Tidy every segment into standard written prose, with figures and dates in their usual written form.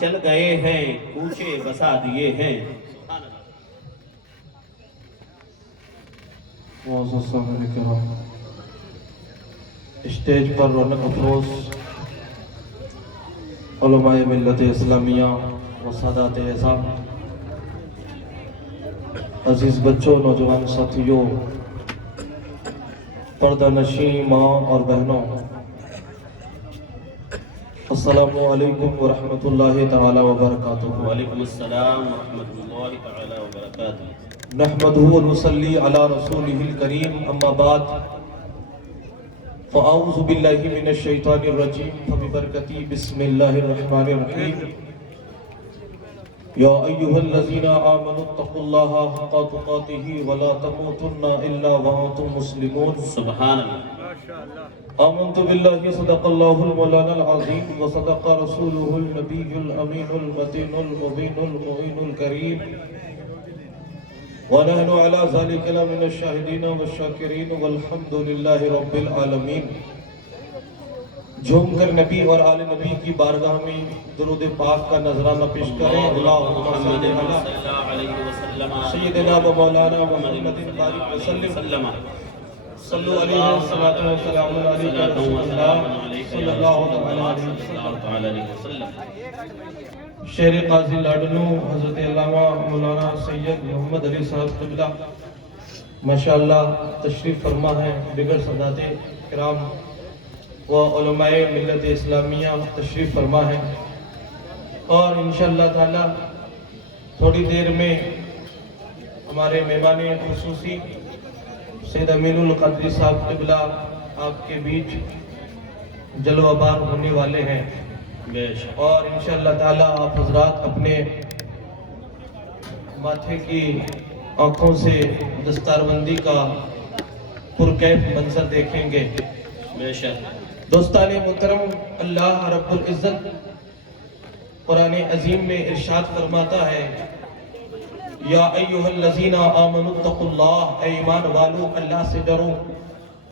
چل گئے ہیں کوچے بسا دیے ہیں۔ معزز سامعین کرام، اسٹیج پر رونق افروز علماء ملت اسلامیہ و سادات اعظام، عزیز بچوں، نوجوان ساتھیوں، پردہ نشین ماں اور بہنوں، السلام علیکم ورحمۃ اللہ تعالی وبرکاتہ۔ وعلیکم السلام ورحمۃ اللہ تعالی وبرکاتہ۔ نحمدہ و نصلی علی رسولہ الکریم، اما بعد فاعوذ باللہ من الشیطان الرجیم، فببرکتی بسم اللہ الرحمن الرحیم۔ یا ایہا الذین آمنوا اتقوا اللہ حق تقاتہ ولا تموتن الا وانتم مسلمون۔ سبحان اللہ۔ آمنت باللہ صدق اللہ المولانا العظیم وصدق رسولہ النبی الامین المتین المبین المعین الکریم، ونحن علی ذلک لمن الشاہدین والشاکرین والحمد للہ رب العالمین۔ جھوم کر نبی اور آل نبی کی بارگاہ میں درود پاک کا نذرانہ پیش کریں۔ اللہم صلی علی سیدنا و مولانا محمد بارک وسلم۔ صلو علیہ الصلاۃ والسلام علیہ رسول اللہ صلی اللہ علیہ وسلم۔ شہر قاضی لاڈنو حضرت علامہ مولانا سید محمد علی صاحب قبلہ ماشاءاللہ تشریف فرما ہے، دیگر سادات کرام و علماء ملت اسلامیہ تشریف فرما ہے، اور انشاءاللہ تعالی تھوڑی دیر میں ہمارے مہمان خصوصی سید امین القدری صاحب قبلہ آپ کے بیچ جلوہ بار ہونے والے ہیں، اور انشاءاللہ تعالی آپ حضرات اپنے ماتھے کی آنکھوں سے دستار بندی کا پرکیف منظر دیکھیں گے۔ دوستان محترم، اللہ رب العزت قرآن عظیم میں ارشاد فرماتا ہے، یا ایہا الذین آمنوا اتقوا اللہ، اے ایمان والو اللہ سے ڈرو،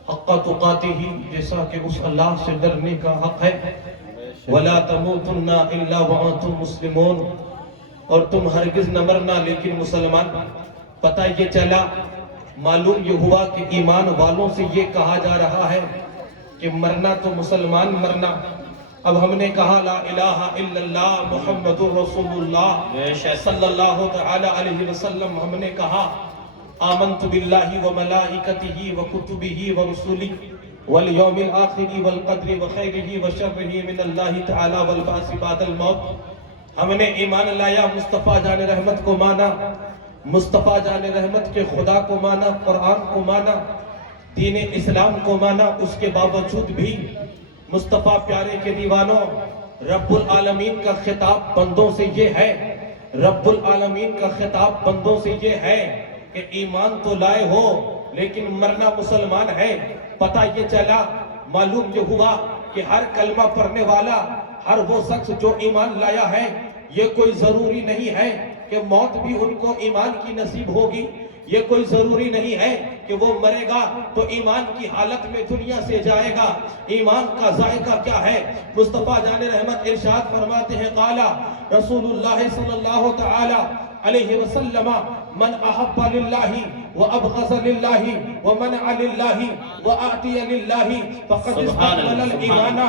حق تقاتہ، جیسا کہ اس اللہ سے ڈرنے کا حق ہے، ولا تموتن الا وانتم مسلمون، اور تم ہرگز نہ مرنا لیکن مسلمان۔ پتہ یہ چلا، معلوم یہ ہوا کہ ایمان والوں سے یہ کہا جا رہا ہے کہ مرنا تو مسلمان مرنا۔ اب ہم نے کہا لا الہ الا اللہ محمد رسول اللہ صلی اللہ تعالی علیہ وسلم، ہم نے کہا آمنت باللہ و ملائکتہ و کتبہ و رسولہ والیوم الآخر والقدر وخیرہ وشرہ من اللہ تعالی والبعث بعد الموت۔ ہم نے ایمان لایا، مصطفیٰ جان رحمت کو مانا، مصطفیٰ جان رحمت کے خدا کو مانا، قرآن کو مانا، دین اسلام کو مانا۔ اس کے باوجود بھی مصطفیٰ پیارے کے دیوانوں، رب العالمین کا خطاب بندوں سے یہ ہے، رب العالمین کا خطاب بندوں سے یہ ہے کہ ایمان تو لائے ہو لیکن مرنا مسلمان ہے۔ پتہ یہ چلا، معلوم یہ ہوا کہ ہر کلمہ پڑھنے والا، ہر وہ شخص جو ایمان لایا ہے، یہ کوئی ضروری نہیں ہے کہ موت بھی ان کو ایمان کی نصیب ہوگی، یہ کوئی ضروری نہیں ہے کہ وہ مرے گا تو ایمان کی حالت میں دنیا سے جائے گا۔ ایمان کا ذائقہ کیا ہے؟ مصطفیٰ جان رحمت ارشاد فرماتے ہیں، قال رسول اللہ صلی اللہ تعالی علیہ وسلم، من احب للہ وابغض للہ ومنع للہ واعطی للہ فقد استکمل الایمان۔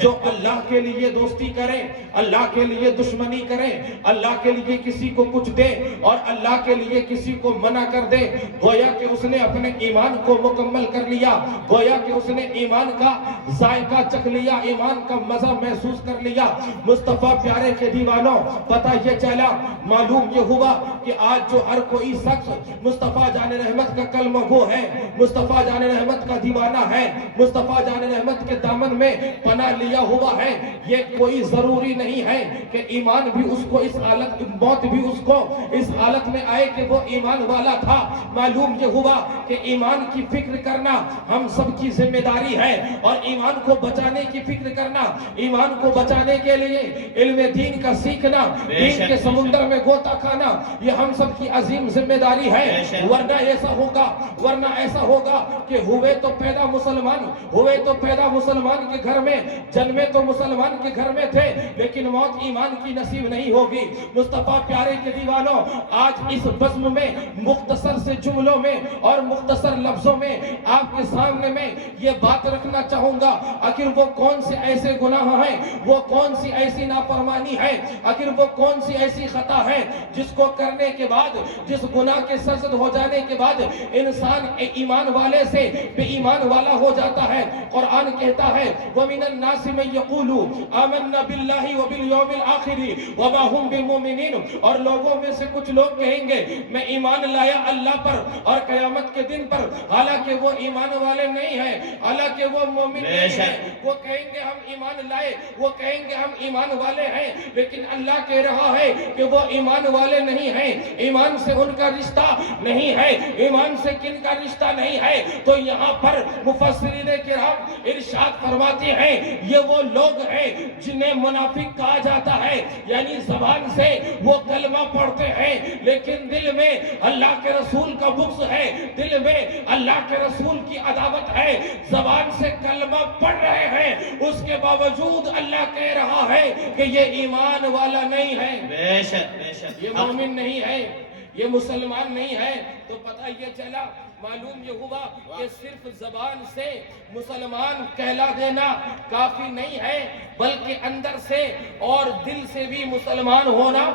جو اللہ کے لیے دوستی کرے، اللہ کے لیے دشمنی کرے، اللہ کے لیے کسی کو کچھ دے اور اللہ کے لیے کسی کو منع کر دے، گویا کہ اس نے اپنے ایمان کو مکمل کر لیا، گویا کہ اس نے ایمان کا ذائقہ چکھ لیا، ایمان کا مزہ محسوس کر لیا۔ مصطفیٰ پیارے کے دیوانوں، پتہ یہ چلا، معلوم یہ ہوا کہ آج جو ہر کوئی شخص مصطفیٰ جان رحمت کا کلمہ گو ہے، مصطفیٰ جان رحمت کا دیوانہ ہے، مصطفیٰ جان رحمت کے دامن میں پناہ لیا ہوا ہے، یہ کوئی ضروری نہیں ہے کہ ایمان بھی اس کو اس حالت، موت بھی اس کو اس حالت میں آئے کہ وہ ایمان والا تھا۔ معلوم یہ ہوا کہ ایمان کی فکر کرنا ہم سب کی ذمہ داری ہے، اور ایمان کو بچانے کی فکر کرنا، ایمان کو بچانے کے لیے علم دین کا سیکھنا، دین کے سمندر میں غوطہ کھانا، یہ ہم سب کی عظیم ذمہ داری ہے۔ ورنہ ایسا ہوگا، ورنہ ایسا ایسا ہوگا کہ ہوئے تو پیدا مسلمان کے گھر میں، جنمے تو مسلمان کے گھر میں تھے، لیکن موت ایمان کی نصیب نہیں ہوگی۔ مصطفیٰ پیارے کے دیوانوں، آج اس بزم میں مختصر سے جملوں میں اور مختصر لفظوں میں آپ کے سامنے میں یہ بات رکھنا چاہوں گا، آخر وہ کون سے ایسے گناہ ہیں، وہ کون سی ایسی نافرمانی ہے، آخر وہ کون سی ایسی خطا ہے جس کو کرنے کے بعد، جس گناہ کے سرزد ہو جانے کے بعد انسان ایمان والے سے بے ایمان والا ہو جاتا ہے۔ قرآن کہتا ہے وَمِنَ النَّاسِ مَن يَقُولُ آمَنَّا بِاللَّهِ وَبِالْيَوْمِ الْآخِرِ وَمَا هُمْ بِمُؤْمِنِينَ، اور لوگوں میں سے کچھ لوگ کہیں گے میں ایمان لایا اللہ پر اور قیامت کے دن پر، حالانکہ وہ ایمان والے نہیں ہیں، حالانکہ وہ مومن نہیں ہیں۔ وہ کہیں گے ہم ایمان لائے، وہ کہیں گے ہم ایمان والے ہیں، لیکن اللہ کہہ رہا ہے کہ وہ ایمان والے نہیں ہیں، ایمان سے ان کا رشتہ نہیں ہے۔ ایمان سے کن کا رشتہ نہیں ہے؟ تو یہاں پر مفسرین کرام ارشاد فرماتے ہیں یہ وہ لوگ ہیں جنہیں منافق کہا جاتا ہے، یعنی زبان سے وہ کلمہ پڑھتے ہیں لیکن دل میں اللہ کے رسول کا بغض ہے، دل میں اللہ کے رسول کی عداوت ہے، زبان سے کلمہ پڑھ رہے ہیں، اس کے باوجود اللہ کہہ رہا ہے کہ یہ ایمان والا نہیں ہے، بے شک یہ مومن نہیں ہے، یہ مسلمان نہیں ہے۔ تو پتہ یہ چلا، معلوم یہ ہوا کہ صرف زبان سے مسلمان کہلا دینا کافی نہیں ہے، بلکہ اندر سے اور دل سے بھی مسلمان ہونا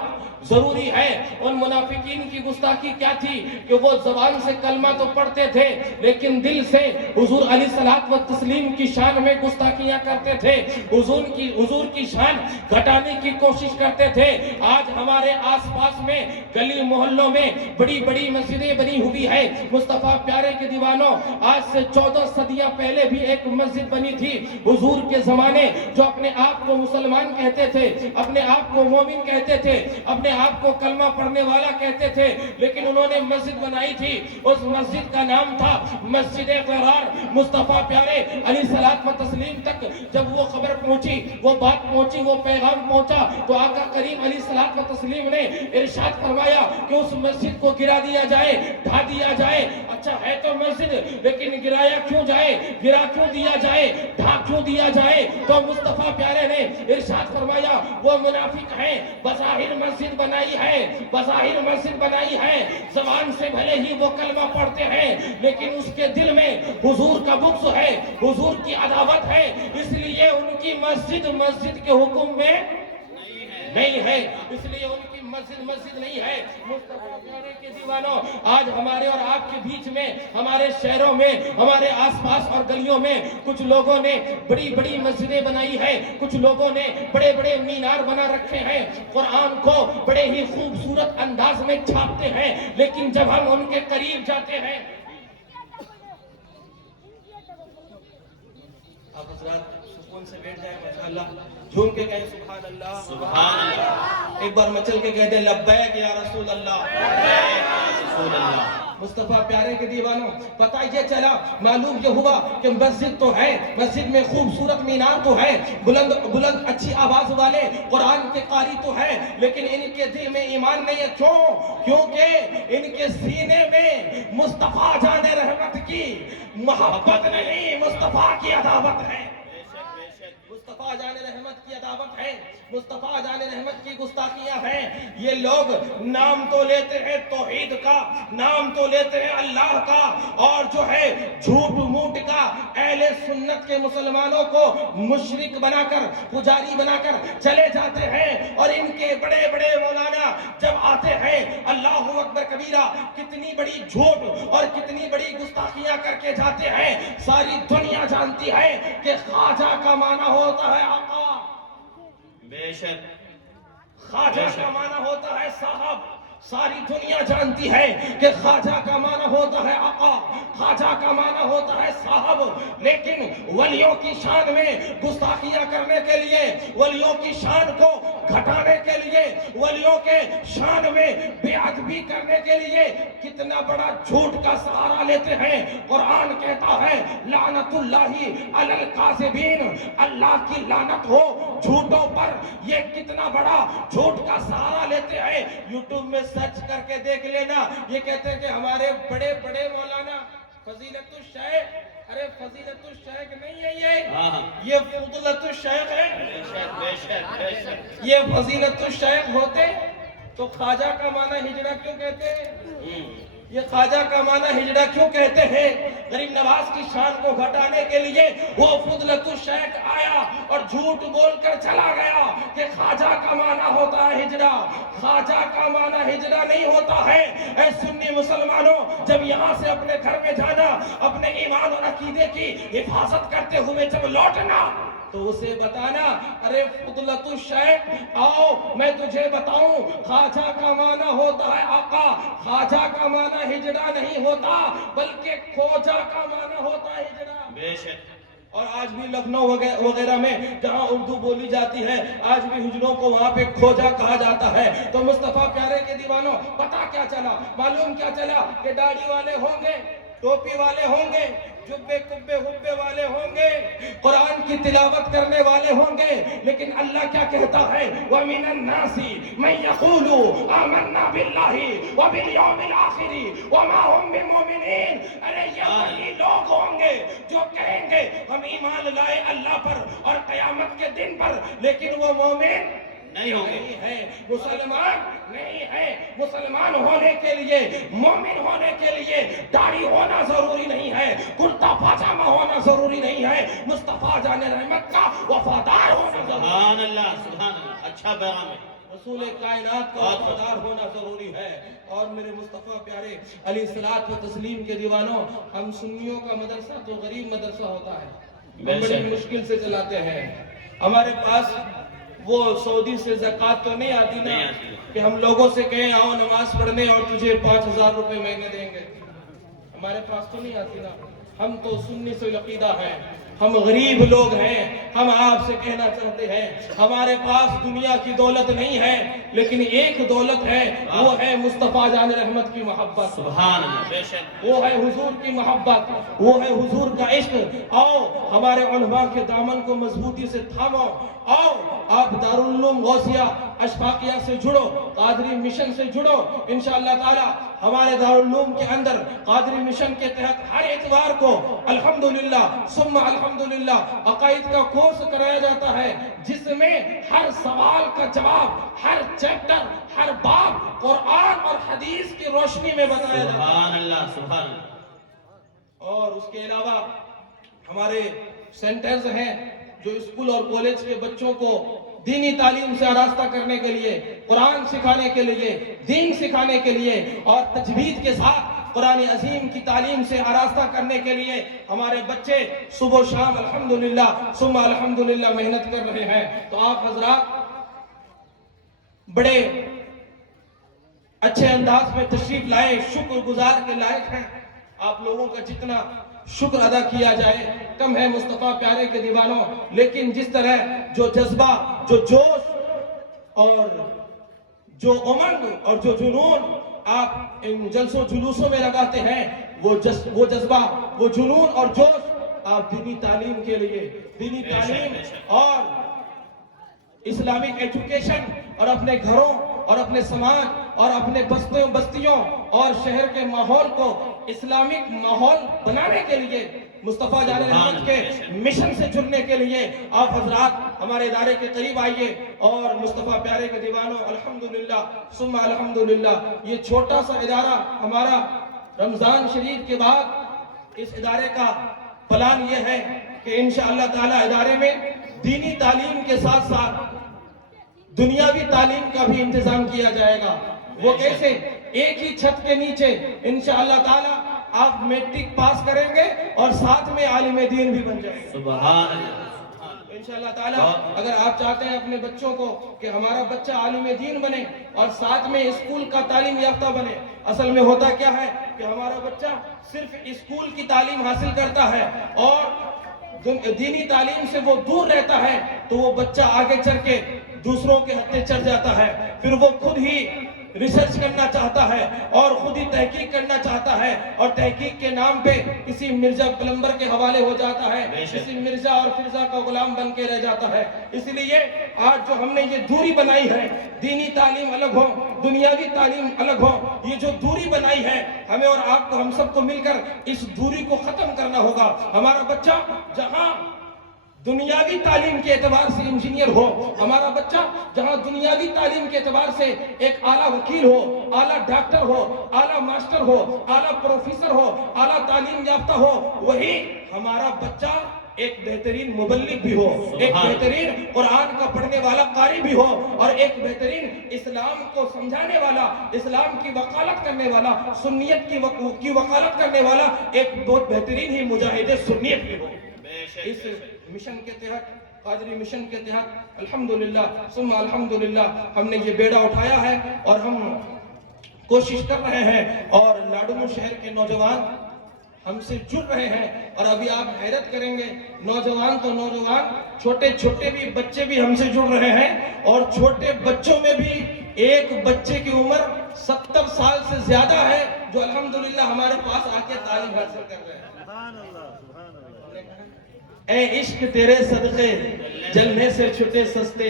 ضروری ہے۔ ان منافقین کی گستاخی کیا تھی کہ وہ زبان سے کلمہ تو پڑھتے تھے لیکن دل سے حضور علیہ الصلوۃ والتسلیم کی شان میں گستاخیاں کرتے تھے، حضور کی شان گھٹانے کی کوشش کرتے تھے۔ آج ہمارے آس پاس میں گلی محلوں میں بڑی بڑی مسجدیں بنی ہوئی ہے۔ مصطفیٰ پیارے کے دیوانوں، آج سے 14 صدیاں پہلے بھی ایک مسجد بنی تھی حضور کے زمانے، جو اپنے آپ کو مسلمان کہتے تھے، اپنے آپ کو مومن کہتے تھے، اپنے آپ کو کلمہ پڑھنے والا کہتے تھے، لیکن انہوں نے مسجد بنائی تھی، اس مسجد کا نام تھا مسجد قرار۔ مصطفیٰ پیارے علیہ الصلوۃ والتسلیم تک جب وہ خبر پہنچی، وہ بات پہنچی، وہ پیغام پہنچا، تو آقا کریم علیہ الصلوۃ والتسلیم نے ارشاد فرمایا کہ اس مسجد کو گرا دیا جائے، ڈھا دیا جائے۔ اچھا ہے تو مسجد، لیکن گرایا کیوں جائے، گرا کیوں دیا جائے، ڈھا کیوں دیا جائے؟ تو مصطفیٰ پیارے نے ارشاد فرمایا وہ منافق ہیں، بظاہر مسجد بنائی ہے، بظاہر مسجد بنائی ہے، زبان سے بھلے ہی وہ کلمہ پڑھتے ہیں لیکن اس کے دل میں حضور کا بغض ہے، حضور کی عداوت ہے، اس لیے ان کی مسجد کے حکم میں نہیں ہے، اس لیے ان کی مسجد نہیں ہے۔ مصطفیٰ پیارے کے دیوانوں، آج ہمارے اور آپ کے بیچ میں، ہمارے شہروں میں، ہمارے آس پاس اور گلیوں میں کچھ لوگوں نے بڑی بڑی مسجدیں بنائی ہے، کچھ لوگوں نے بڑے بڑے مینار بنا رکھے ہیں، قرآن کو بڑے ہی خوبصورت انداز میں چھاپتے ہیں، لیکن جب ہم ان کے قریب جاتے ہیں، آپ حضرات سکون سے بیٹھ جائیں، ماشاءاللہ جھوم کے کہیں سبحان اللہ، سبحان اللہ، ایک بار مچل کے کہہ دیں لبیک یا رسول اللہ، لبیک یا رسول اللہ۔ مصطفیٰ پیارے کے دیوانوں، پتہ یہ چلا، معلوم یہ ہوا کہ مسجد تو ہے، مسجد میں خوبصورت مینار تو ہے، بلند بلند اچھی آواز والے قرآن کے قاری تو ہے، لیکن ان کے دل میں ایمان نہیں ہے۔ کیونکہ ان کے سینے میں مصطفیٰ جان رحمت کی محبت نہیں، مصطفیٰ کی عداوت ہے، مصطفیٰ جان رحمت کی عداوت ہے، مصطفیٰ جان رحمت کی گستاخیاں ہیں۔ یہ لوگ نام تو لیتے ہیں توحید کا، نام تو لیتے ہیں اللہ کا، اور جو ہے جھوٹ موٹ کا اہل سنت کے مسلمانوں کو مشرک بنا کر، پجاری بنا کر چلے جاتے ہیں، اور ان کے بڑے بڑے مولانا جب آتے ہیں اللہ اکبر کبیرہ، کتنی بڑی جھوٹ اور کتنی بڑی گستاخیاں کر کے جاتے ہیں۔ ساری دنیا جانتی ہے کہ خواجہ کا معنی ہوتا ہے آقا، بے شک خواجہ کا معنی ہوتا ہے صاحب، ساری دنیا جانتی ہے کہ خواجہ کا معنی ہوتا ہے آقا، خواجہ کا معنی ہوتا ہے صاحب، لیکن ولیوں کی شان میں گستاخیاں کرنے کے لیے، ولیوں کی شان کو گھٹانے کے لیے، ولیوں کے شان میں بے ادبی کرنے کے لیے کتنا بڑا جھوٹ کا سہارا لیتے ہیں۔ قرآن کہتا ہے لعنت اللہ علی الکاذبین، اللہ کی لعنت ہو جھوٹوں پر۔ یہ کتنا بڑا جھوٹ کا سہارا لیتے ہیں، یوٹیوب میں سرچ کر کے دیکھ لینا، یہ کہتے ہیں کہ ہمارے بڑے بڑے مولانا فضیلت الشیخ، ارے فضیلت الشیخ نہیں ہے ہاں یہ فضیلت الشیخ ہے. بے شک بے شک بے شک. یہ فضیلت الشیخ ہوتے تو خواجہ کا معنی ہجڑا کیوں کہتے ہیں؟ یہ خواجہ کا معنی ہجڑا کیوں کہتے ہیں؟ غریب نواز کی شان کو گھٹانے کے لیے وہ فضیلت الشیخ آیا اور جھوٹ بول کر چلا گیا کہ خواجہ کا معنی ہوتا ہے ہجڑا. خواجہ کا معنی ہجڑا نہیں ہوتا ہے. اے سنی مسلمانوں، جب یہاں سے اپنے گھر میں جانا، اپنے ایمان اور عقیدے کی حفاظت کرتے ہوئے جب لوٹنا تو اسے بتانا، ارے فضیلت الشیخ آؤ میں تجھے بتاؤں، خواجہ کا معنی ہوتا ہے آقا. خواجہ کا معنی ہجڑا نہیں ہوتا بلکہ کھوجا کا معنی ہوتا ہے ہجڑا. بے شک. اور آج بھی لکھنؤ وغیرہ میں جہاں اردو بولی جاتی ہے، آج بھی ہجڑوں کو وہاں پہ کھوجا کہا جاتا ہے. تو مصطفیٰ پیارے کے دیوانوں، پتہ کیا چلا، معلوم کیا چلا کہ داڑھی والے ہوں گے، ٹوپی والے ہوں گے، جبے کبے حبے والے ہوں گے، قرآن کی تلاوت کرنے والے ہوں گے، لیکن اللہ کیا کہتا ہے؟ وَمِنَ النَّاسِ مَن يَقُولُ آمَنَّا بِاللَّهِ وَبِالْيَوْمِ الْآخِرِ وَمَا هُم بِمُؤْمِنِينَ. ارے یہ وہی لوگ ہوں گے جو کہیں گے ہم ایمان لائے اللہ پر اور قیامت کے دن پر، لیکن وہ مومن نہیں ہوں گے. نہیں ہے، مسلمان نہیں ہے. مسلمان ہونے کے لیے، مومن ہونے کے لیے داڑھی ہونا ضروری نہیں ہے، کرتا پاجامہ ہونا ضروری نہیں ہے، مصطفیٰ جان رحمت کا وفادار ہونا ضروری ہے. سبحان اللہ سبحان اللہ. اچھا پیغام ہے. رسول کائنات کا وفادار ہونا ضروری ہے. اور میرے مصطفیٰ پیارے علیہ الصلوۃ و تسلیم کے دیوانوں، ہم سنیوں کا مدرسہ تو غریب مدرسہ ہوتا ہے، ہم بڑی مشکل سے چلاتے ہیں. ہمارے پاس وہ سعودی سے زکوٰۃ تو نہیں آتی نا کہ ہم لوگوں سے کہیں آؤ نماز پڑھنے اور تجھے 5,000 روپے مہینے دیں گے. ہمارے پاس تو نہیں آتی نا. ہم تو سنی سے العقیدہ ہیں، ہم غریب لوگ ہیں. ہم آپ سے کہنا چاہتے ہیں، ہمارے پاس دنیا کی دولت نہیں ہے، لیکن ایک دولت ہے، وہ ہے مصطفیٰ جان رحمت کی محبت. سبحان اللہ. بے شک. وہ ہے حضور کی محبت، وہ ہے حضور کا عشق. آؤ ہمارے علماء کے دامن کو مضبوطی سے تھامو. آؤ آپ دارالعلوم غوثیہ اشفاقیہ سے جڑو، قادری مشن سے جڑو. انشاءاللہ تعالی ہمارے دارالعلوم کے اندر قادری مشن کے تحت ہر اتوار کو الحمدللہ ثم الحمدللہ عقائد کا کورس کرایا جاتا ہے، جس میں ہر سوال کا جواب، ہر چیپٹر، ہر باب قرآن اور حدیث کی روشنی میں بتایا جاتا ہے. سبحان اللہ سبحان اللہ. اور اس کے علاوہ ہمارے سینٹرز ہیں جو اسکول اور کالج کے بچوں کو دینی تعلیم سے آراستہ کرنے کے لیے، قرآن سکھانے کے لیے، دین سکھانے کے لیے اور تجوید کے ساتھ قرآن عظیم کی تعلیم سے آراستہ کرنے کے لیے ہمارے بچے صبح و شام الحمدللہ ثم الحمدللہ محنت کر رہے ہیں. تو آپ حضرات بڑے اچھے انداز میں تشریف لائے، شکر گزار کے لائق ہیں. آپ لوگوں کا جتنا شکر ادا کیا جائے کم ہے مصطفیٰ پیارے کے دیوانوں. لیکن جس طرح جو جذبہ، جو جوش اور جو امنگ اور جو جنون آپ ان جلسوں جلوسوں میں لگاتے ہیں، وہ جذبہ، وہ جنون اور جوش آپ دینی تعلیم کے لیے، دینی تعلیم اور اسلامک ایجوکیشن اور اپنے گھروں اور اپنے سماج اور اپنے بستیوں اور شہر کے ماحول کو اسلامک ماحول بنانے کے لیے، مصطفیٰ جان رحمت کے مشن سے جڑنے کے لیے آپ حضرات ہمارے ادارے کے قریب آئیے. اور مصطفیٰ پیارے کے دیوانوں الحمدللہ ثم الحمدللہ یہ چھوٹا سا ادارہ ہمارا رمضان شریف کے بعد اس ادارے کا پلان یہ ہے کہ انشاءاللہ تعالی ادارے میں دینی تعلیم کے ساتھ ساتھ دنیاوی تعلیم کا بھی انتظام کیا جائے گا. وہ کیسے؟ ایک ہی چھت کے نیچے انشاءاللہ تعالی آپ میٹرک پاس کریں گے اور ساتھ میں عالم دین بھی بن جائیں گے. سبحان اللہ. انشاءاللہ تعالی اگر آپ چاہتے ہیں اپنے بچوں کو کہ ہمارا بچہ عالم دین بنے اور ساتھ میں اسکول کا تعلیم یافتہ بنے، اصل میں ہوتا کیا ہے کہ ہمارا بچہ صرف اسکول کی تعلیم حاصل کرتا ہے اور دینی تعلیم سے وہ دور رہتا ہے، تو وہ بچہ آگے چل کے دوسروں کے ہتھے چڑھ جاتا ہے، پھر وہ خود ہی ریسرچ کرنا چاہتا ہے اور خود ہی تحقیق کرنا چاہتا ہے اور تحقیق کے نام پہ کسی مرزا پلمبر کے حوالے ہو جاتا ہے، کسی مرزا اور فرزا کا غلام بن کے رہ جاتا ہے۔ اس لیے آج جو ہم نے یہ دوری بنائی ہے، دینی تعلیم الگ ہو، دنیاوی تعلیم الگ ہو، یہ جو دوری بنائی ہے ہمیں اور آپ کو، ہم سب کو مل کر اس دوری کو ختم کرنا ہوگا۔ ہمارا بچہ جہاں دنیاوی تعلیم کے اعتبار سے انجینئر ہو، ہمارا بچہ جہاں دنیاوی تعلیم کے اعتبار سے ایک اعلیٰ وکیل ہو، اعلیٰ ڈاکٹر ہو، اعلیٰ ماسٹر ہو، اعلیٰ پروفیسر ہو، اعلیٰ تعلیم یافتہ ہو، وہی ہمارا بچہ ایک بہترین مبلغ بھی ہو، ایک بہترین قرآن کا پڑھنے والا قاری بھی ہو، اور ایک بہترین اسلام کو سمجھانے والا، اسلام کی وکالت کرنے والا، سنیت کی وکالت کرنے والا ایک بہت بہترین ہی مجاہد سنیت بھی ہو۔ اس مشن کے تحت، قادری مشن کے تحت الحمدللہ ثم الحمدللہ ہم نے یہ بیڑا اٹھایا ہے اور ہم کوشش کر رہے ہیں، اور لاڈومو شہر کے نوجوان ہم سے جڑ رہے ہیں، اور ابھی آپ حیرت کریں گے، نوجوان تو نوجوان، چھوٹے چھوٹے بھی بچے بھی ہم سے جڑ رہے ہیں، اور چھوٹے بچوں میں بھی ایک بچے کی عمر 70 سال سے زیادہ ہے جو الحمدللہ ہمارے پاس آ کے تعلیم حاصل کر رہے ہیں۔ اے عشق تیرے صدقے جلنے سے چھٹے سستے،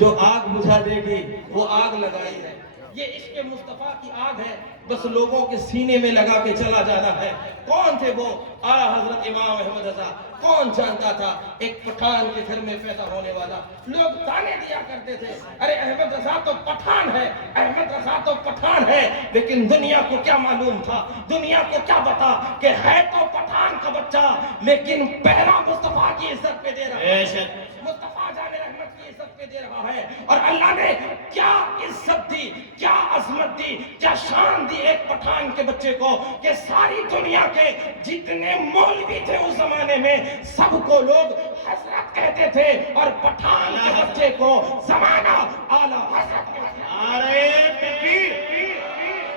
جو آگ بجھا دے گی وہ آگ لگائی ہے۔ یہ عشق مصطفیٰ کی آگ ہے، بس لوگوں کے سینے میں لگا کے چلا جانا ہے۔ کون تھے وہ اعلیٰ حضرت امام احمد رضا؟ کون جانتا تھا ایک پٹھان کے گھر میں پیدا ہونے والا؟ لوگ تانے دیا کرتے تھے، ارے احمد رضا تو پٹھان ہے، احمد رضا تو پٹھان ہے، لیکن دنیا کو کیا معلوم تھا، دنیا کو کیا پتا کہ ہے تو پٹھان کا بچہ لیکن پہلا مصطفیٰ کی عزت پہ دے رہا ہے، مصطفیٰ جان رحمت کی عزت پہ دے رہا ہے۔ اور اللہ نے کیا عزت دی، کیا عظمت دی، کیا شان دی ایک پٹھان کے بچے کو کہ ساری دنیا کے جتنے مولوی تھے اس زمانے میں سب کو لوگ حضرت کہتے تھے، اور پٹھان کے بچے کو زمانہ اعلیٰ حضرت کہتے تھے۔ نعرہ تکبیر،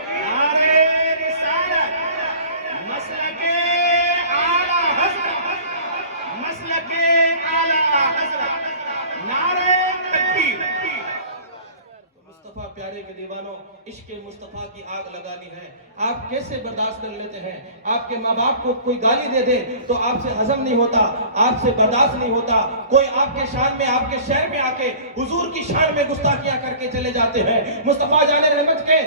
نعرہ رسالت، مسلک اعلیٰ حضرت، مسلک اعلیٰ حضرت، نعرہ تکبیر۔ مصطفیٰ پیارے کے دیوانوں، عشق مصطفیٰ کی آگ لگانی ہے۔ آپ کیسے برداشت کر لیتے ہیں؟ آپ کے ماں باپ کو کوئی گالی دے دے تو آپ سے ہضم نہیں ہوتا، آپ سے برداشت نہیں ہوتا۔ کوئی آپ کے شان میں، آپ کے شہر میں آ کے حضور کی شان میں گستاخیاں کر کے چلے جاتے ہیں، مصطفیٰ جان رحمت کے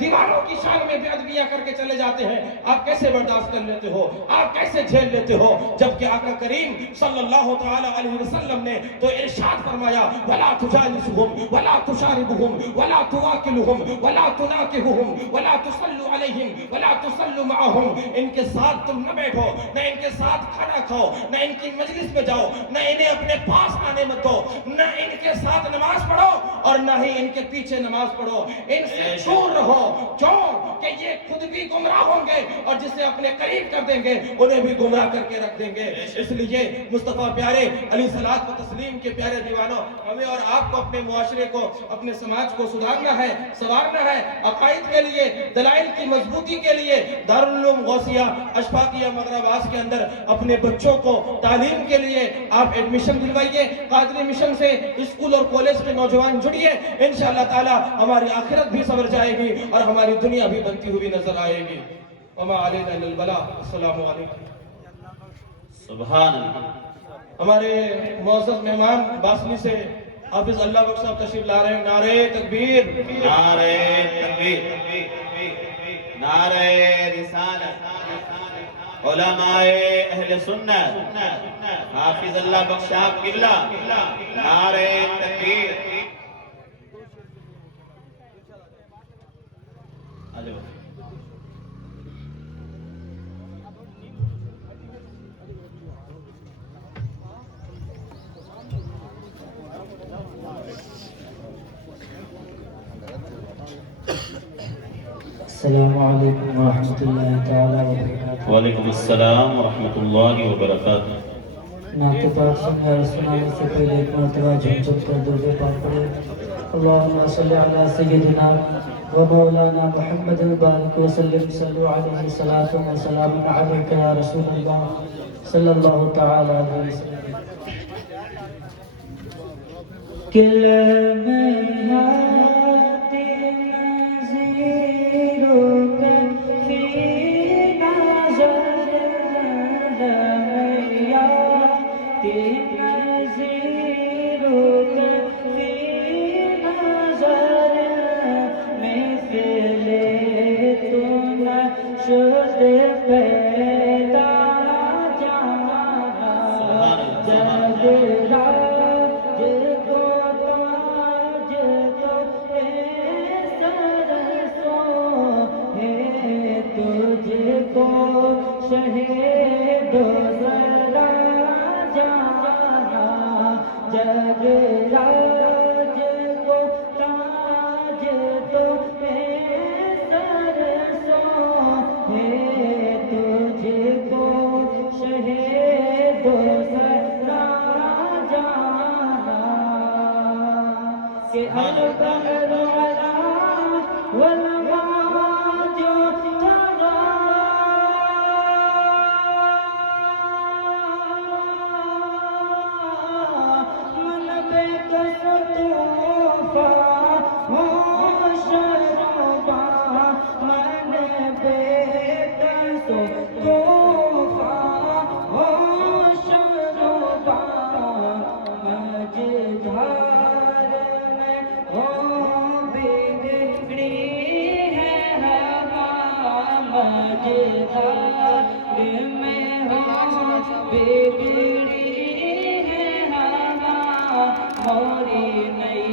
دیوانوں کی شان میں بے ادبیاں کر کے چلے جاتے ہیں۔ آپ کیسے برداشت کر لیتے ہو؟ آپ کیسے جھیل لیتے ہو؟ جبکہ آقا کریم صلی اللہ تعالی علیہ وسلم نے تو ارشاد فرمایا، وَلَا تُجَالِسُهُمْ وَلَا تُشَارِبُهُمْ وَلَا تُوَاكِلُهُمْ وَلَا تُنَاكِحُهُمْ وَلَا تُصَلُّ عَلَيْهِمْ وَلَا تُصَلُّ مَعَهُمْ۔ ان کے ساتھ تم نہ بیٹھو، نہ ان کے ساتھ کھانا کھاؤ، نہ ان کی مجلس میں جاؤ، نہ انہیں اپنے پاس آنے مت دو، نہ ان کے ساتھ نماز پڑھو اور نہ ہی ان کے پیچھے نماز پڑھو۔ ان سے دور رہو، کیوں کہ یہ خود بھی گمراہ ہوں گے اور جسے اپنے قریب کر دیں گے انہیں بھی گمراہ کر کے رکھ دیں گے۔ اس لیے مصطفیٰ پیارے علیہ الصلوۃ والتسلیم کے پیارے دیوانوں، ہمیں اور آپ کو اپنے معاشرے کو، اپنے سماج کو سدھارنا ہے، سنوارنا ہے۔ عقائد کے لیے، دلائل کی مضبوطی کے لیے دارالعلوم غوثیہ اشفاقیہ مغرباس کے اندر اپنے بچوں کو تعلیم کے لیے آپ ایڈمیشن دلوائیے۔ قادری مشن سے اسکول اور کالج کے نوجوان جڑیے، انشاءاللہ تعالی ہماری آخرت بھی سنور جائے گی اور ہماری دنیا بھی بنتی ہوئی نظر آئے گی۔ وما علینا الا البلاغ۔ السلام علیکم۔ سبحان اللہ۔ ہمارے معزز مہمان باسلی سے حافظ اللہ بخش صاحب تشریف لا رہے ہیں۔ نعرہ تکبیر، نعرہ تکبیر، نعرہ رسالت، علماء اہل سنت، حافظ اللہ بخش صاحب قبلہ، نعرہ تکبیر۔ السلام علیکم ورحمۃ اللہ تعالیٰ وبرکاتہ۔ وعلیکم السلام ورحمۃ اللہ وبرکاتہ۔ نعت پاک سنانے سے پہلے ایک مرتبہ جھم جھم کر درود پاک پڑھے۔ اللہم صلی علی سیدنا و مولانا محمد البارک وسلم، صلو علیہ صلاۃ و سلام علیک یا رسول اللہ صلی اللہ تعالی علیہ وسلم۔ کلمہ والبحر على والموج ترى من بك ستوفى وشربا من بك ستوفى وشربا مجدار میں وہ بگڑی ہے ہوا مجدار میں وہ بگڑی ہے ہوا موری نہیں